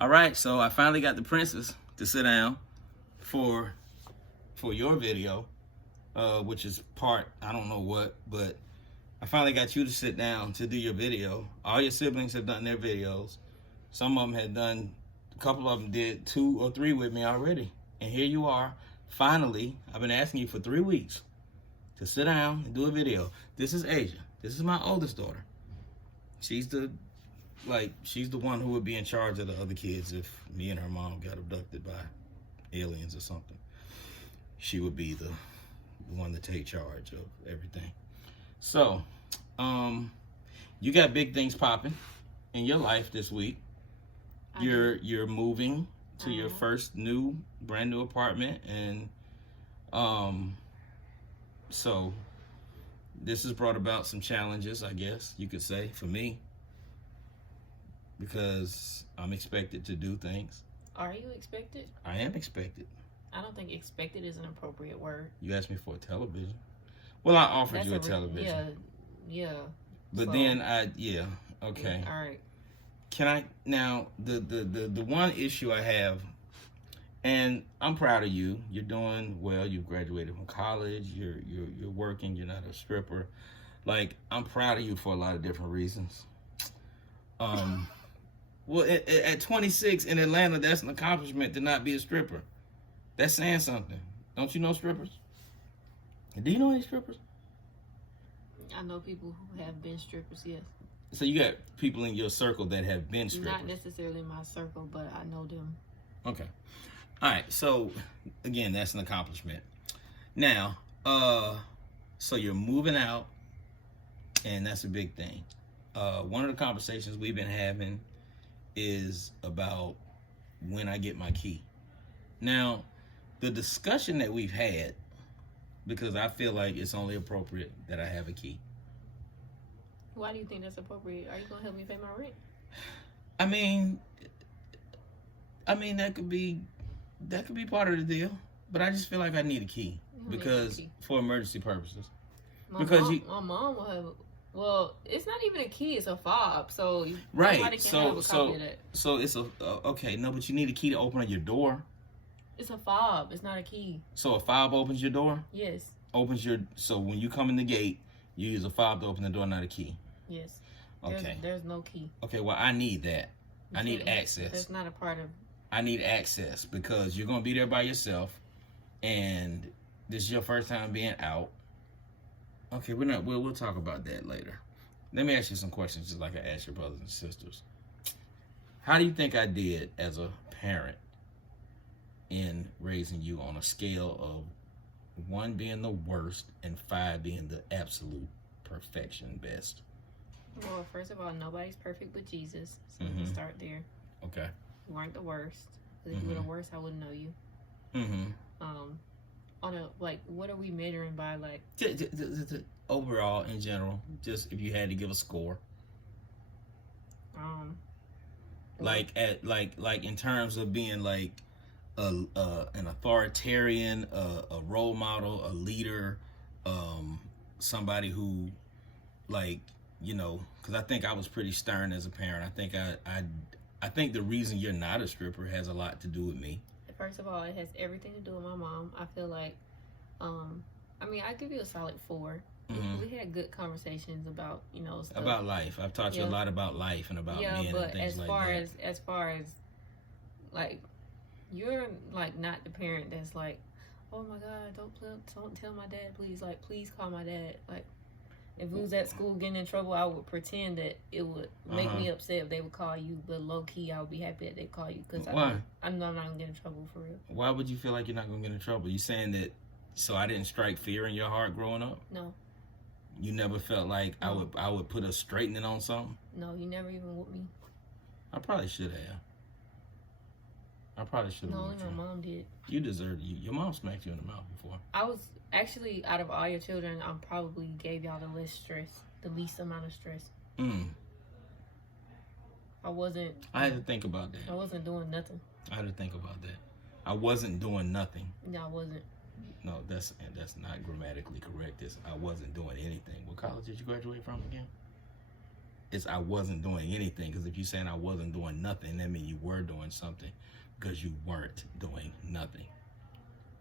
All right, so I finally got the princess to sit down for your video, which is part I don't know what, but I finally got you to sit down to do your video. All your siblings have done their videos. Some of them had done, a couple of them did 2 or 3 with me already, and here you are. Finally, I've been asking you for 3 weeks to sit down and do a video. This is Asia. This is my oldest daughter. She's the one who would be in charge of the other kids if me and her mom got abducted by aliens or something. She would be the one to take charge of everything. So, you got big things popping in your life this week. You're moving to your first brand new apartment, and so this has brought about some challenges, I guess you could say, for me, because I'm expected to do things. Are you expected? I am expected. I don't think expected is an appropriate word. You asked me for a television. Well, I offered you a television. Yeah. But so, then okay. All right. Can I now the one issue I have, and I'm proud of you. You're doing well. You've graduated from college. You're working. You're not a stripper. Like, I'm proud of you for a lot of different reasons. Well, at 26 in Atlanta, that's an accomplishment to not be a stripper. That's saying something. Don't you know strippers? Do you know any strippers? I know people who have been strippers, yes. So you got people in your circle that have been strippers? Not necessarily my circle, but I know them. Okay. All right. So, again, that's an accomplishment. Now, so you're moving out, and that's a big thing. One of the conversations we've been having is about when I get my key. Now, the discussion that we've had, because I feel like it's only appropriate that I have a key. Why do you think that's appropriate? Are you going to help me pay my rent? I mean that could be part of the deal, but I just feel like I need a key because for emergency purposes. My mom will have. Well, it's not even a key; it's a fob. So right. Nobody can have a copy of that. So it's a okay. No, but you need a key to open your door. It's a fob. It's not a key. So a fob opens your door? Yes. So when you come in the gate, you use a fob to open the door, not a key. Yes. Okay. There's no key. Okay, well, I need that. I need access. That's not a part of... I need access because you're going to be there by yourself, and this is your first time being out. Okay, we'll talk about that later. Let me ask you some questions just like I asked your brothers and sisters. How do you think I did as a parent in raising you on a scale of 1 being the worst and 5 being the absolute perfection best? Well, first of all, nobody's perfect but Jesus, so we'll start there. Okay. You weren't the worst. Because if you were the worst, I wouldn't know you. What are we measuring by, like? Overall, in general, just if you had to give a score. Like in terms of being like an authoritarian, a role model, a leader, somebody who, like, you know, because I think I was pretty stern as a parent. I think the reason you're not a stripper has a lot to do with me. First of all, it has everything to do with my mom. I feel like, I give you a solid 4. We had good conversations about, stuff. About life. I've taught you a lot about life and about men and things like that. As far as, like, you're, like, not the parent that's like, oh my God, don't tell my dad, please. Like, please call my dad. Like, if we was at school getting in trouble, I would pretend that it would make me upset if they would call you, but low key, I would be happy that they call you because I know I'm not gonna get in trouble for real. Why would you feel like you're not gonna get in trouble? You saying that so I didn't strike fear in your heart growing up? No. You never felt like I would put a straightening on something? No, you never even whooped me. I probably should have. No, only my mom did. You deserved it. Your mom smacked you in the mouth before. I was actually, out of all your children, I probably gave y'all the least amount of stress. I had to think about that. I wasn't doing nothing. I had to think about that. I wasn't doing nothing. No, I wasn't. No, that's not grammatically correct. I wasn't doing anything. What college did you graduate from again? It's I wasn't doing anything. Because if you're saying I wasn't doing nothing, that means you were doing something, because you weren't doing nothing.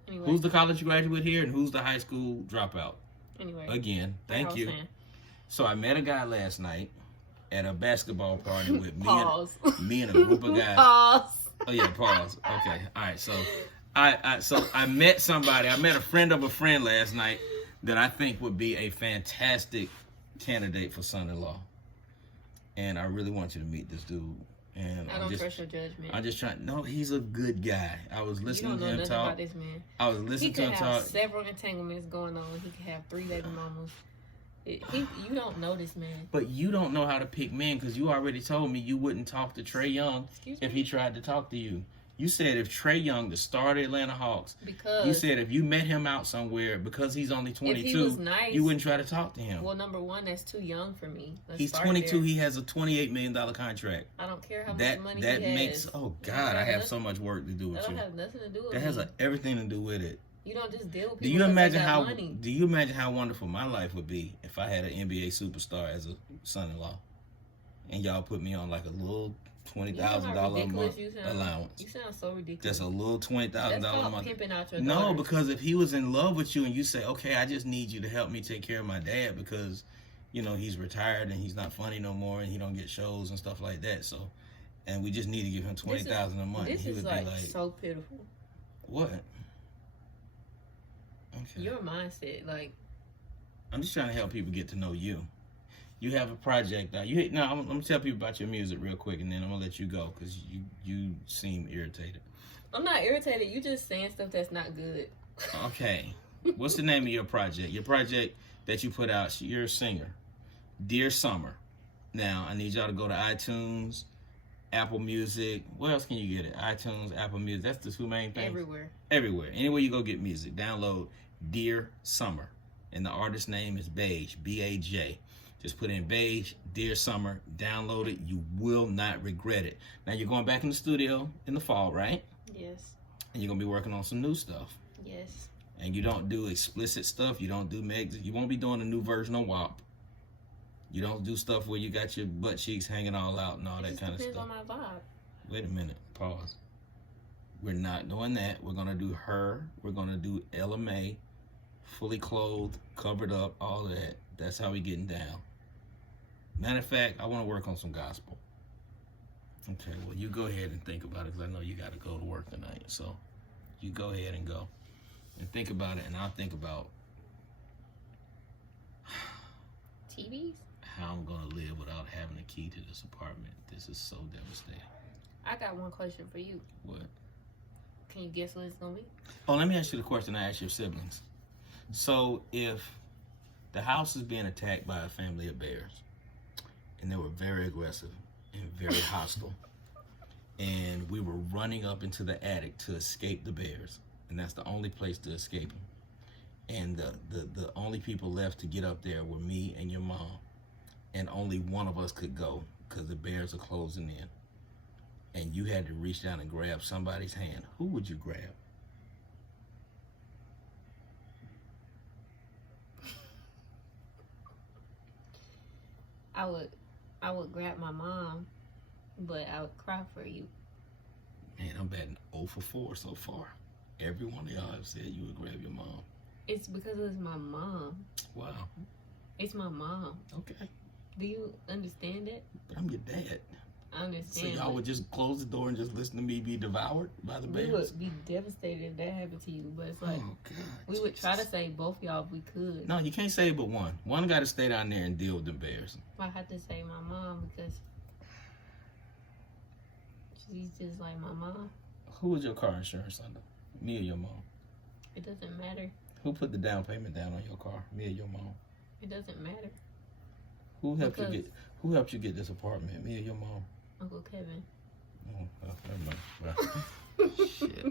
Anyway, Who's the college graduate here, and who's the high school dropout? Anyway, Again, like I thank was you. saying. So I met a guy last night at a basketball party with Pause. me and a group of guys. Pause. Oh yeah, pause. Okay, all right. So I met somebody. I met a friend of a friend last night that I think would be a fantastic candidate for son-in-law, and I really want you to meet this dude. And I don't trust your judgment. I'm just trying. No, he's a good guy. I was listening you don't to know him nothing talk. about this man. I was listening He to could him have talk. several entanglements going on. He could have 3 baby mamas. You don't know this man. But you don't know how to pick men, because you already told me you wouldn't talk to Trae Young Excuse if me? he tried to talk to you. You said if Trae Young, the star of the Atlanta Hawks, Because you said if you met him out somewhere, because he's only 22, if he was nice, you wouldn't try to talk to him. Well, number one, that's too young for me. Let's He's start 22. there. He has a $28 million contract. I don't care how That much money that he has. makes. Oh God, I have so much work to do with That don't you. have nothing to do with That has me. everything to do with it. You don't just deal with Do people. you because they imagine got how? money. Do you imagine how wonderful my life would be if I had an NBA superstar as a son-in-law, and y'all put me on like a little $20,000 a month allowance? You sound so ridiculous. Just a little $20,000 That's a called month. pimping out your No, daughters. because if he was in love with you and you say, okay, I just need you to help me take care of my dad because, you know, he's retired and he's not funny no more and he don't get shows and stuff like that. So, and we just need to give him $20,000 a month. This He is would like be like, so pitiful. what? Okay. Your mindset, like, I'm just trying to help people get to know you. You have a project now. I'm gonna tell people about your music real quick, and then I'm gonna let you go because you seem irritated. I'm not irritated. You just saying stuff that's not good. Okay, what's the name of your project? Your project that you put out. You're a singer, Dear Summer. Now I need y'all to go to iTunes, Apple Music. Where else can you get it? iTunes, Apple Music. That's the 2 main things. Everywhere. Everywhere. Anywhere you go get music, download Dear Summer. And the artist's name is Baj, B-A-J. Just put in Baj, Dear Summer, download it. You will not regret it. Now you're going back in the studio in the fall, right? Yes. And you're going to be working on some new stuff. Yes. And you don't do explicit stuff. You don't do megs. You won't be doing a new version of WAP. You don't do stuff where you got your butt cheeks hanging all out and all that kind of Depends stuff. on my vibe. Wait a minute. Pause. We're not doing that. We're going to do her. We're going to do Ella May. Fully clothed, covered up, all of that. That's how we getting down. Matter of fact, I want to work on some gospel. Okay, well, you go ahead and think about it because I know you got to go to work tonight. So you go ahead and go and think about it, and I'll think about TVs? how I'm going to live without having a key to this apartment. This is so devastating. I got one question for you. What? Can you guess what it's gonna be? Oh, let me ask you the question I asked your siblings. So if the house is being attacked by a family of bears, and they were very aggressive and very hostile, and we were running up into the attic to escape the bears, and that's the only place to escape them, and the only people left to get up there were me and your mom, and only one of us could go because the bears are closing in, and you had to reach down and grab somebody's hand, who would you grab? I would grab my mom, but I would cry for you. Man, I'm batting 0 for 4 so far. Every one of y'all have said you would grab your mom. It's because it's my mom. Wow. It's my mom. Okay. Do you understand it? But I'm your dad. I So understand. y'all but would just close the door and just listen to me be devoured by the we bears? would be devastated if that happened to you. But it's like, Oh, God. we would try to Jesus. save both y'all if we could. No, you can't save but one. One got to stay down there and deal with the bears. I had to save my mom because she's just like my mom. Who was your car insurance under? Me or your mom? It doesn't matter. Who put the down payment down on your car? Me or your mom? It doesn't matter. Who helped Because- Who helped you get this apartment? Me or your mom? Uncle Kevin. Oh, never mind. Well, shit.